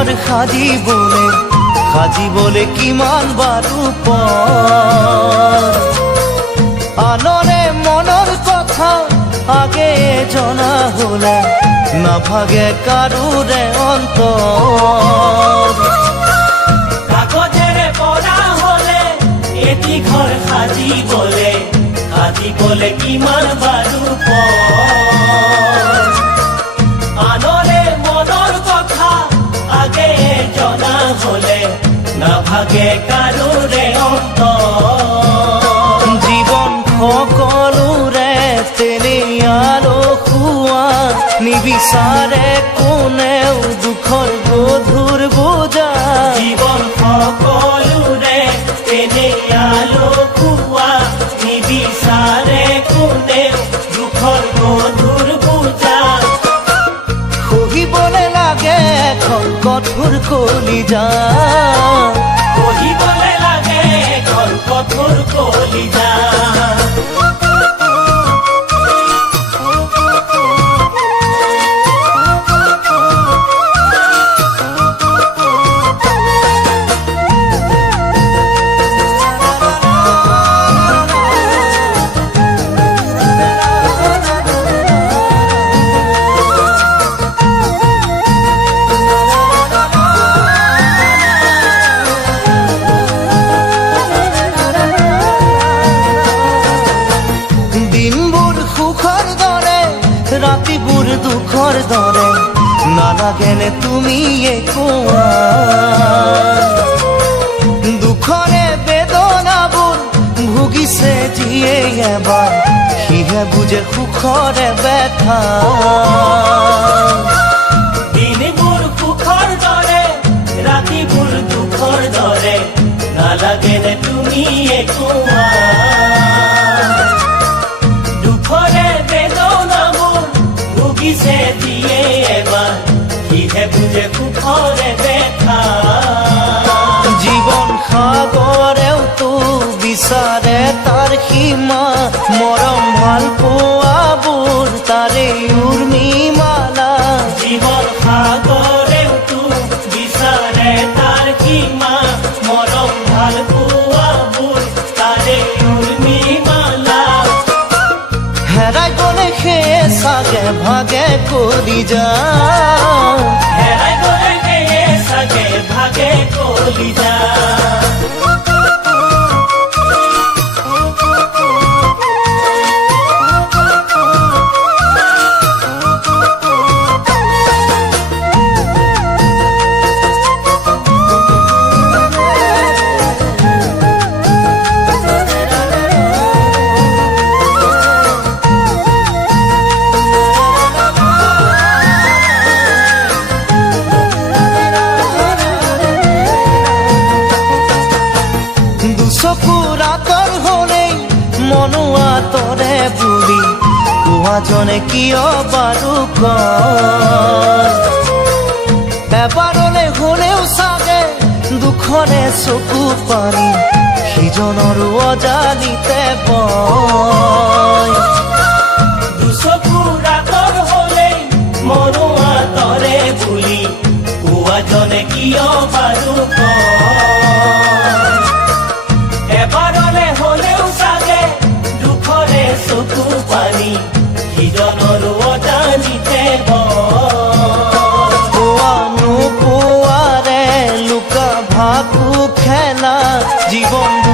ঘৰ সাজিবলে কিমান বাৰু আনৰে মনৰ কথা আগে জনা হলে নাভাগে কাৰোৰে অন্তৰ কাগজেৰে পৰা হলে এটি ঘৰ সাজিবলে কিমান বাৰু আনৰে মনৰ কথা আগে জনা হলে নাভাগে কাৰোৰে অন্তৰ জীৱন সকলোৰে তেনেই আলসুৱা নিবিচাৰে কোনেও দুখৰ গধুৰ বোজা জীৱন সকলোৰে তেনেই আলসুৱা নিবিচাৰে কোনেও দুখৰ গধুৰ বোজা সহিবলে লাগে এখন কঠোৰ কলিজা সহিবলে লাগে এখন কঠোৰ কলিজা ৰাতিবোৰ দুখৰ দৰে নালাগেনে তুমি কোৱা দুখৰে বেদনাবোৰ ভুগিছে যিয়ে এবাৰ সিহে বুজে সুখৰে ব্যথা দিনবোৰ সুখৰ দৰে ৰাতিবোৰ দুখৰ দৰে নালাগেনে তুমি কোৱা দুখৰে বেদনাবোৰ ভুগিছে যিয়ে এবাৰ সিহে বুজে সুখৰে ব্যথা জীৱন সাগৰেওতো বিচাৰে তাৰ সীমা মৰম ভাল পোৱাবোৰ তাৰে উৰ্মিমালা জীৱন সাগৰেওতো বিচাৰে তাৰ সীমা মৰম ভাল পোৱাবোৰ তাৰে উৰ্মিমালা হেৰাই গলে সেয়ে চাগে ভাগে কৰি যা হেৰাই গলে সেয়ে চাগে ভাগে কৰি যা চকুৰ আঁতৰ হলেই মনো আঁতৰে বুলি কোৱাজনে কিয় বাৰু কয় এবাৰলে হলেও চাগে দুখৰে চকু পানী সিজনৰো অজানিতে বয় দুচকুৰ আঁতৰ হলেই মনো আঁতৰে বুলি কোৱাজনে কিয় বাৰু এবাৰলে হলেও চাগে দুখৰে চকু পানী সিজনৰো অজানিতে পোৱা নোপোৱাৰে লুকা ভাকু খেলা জীৱন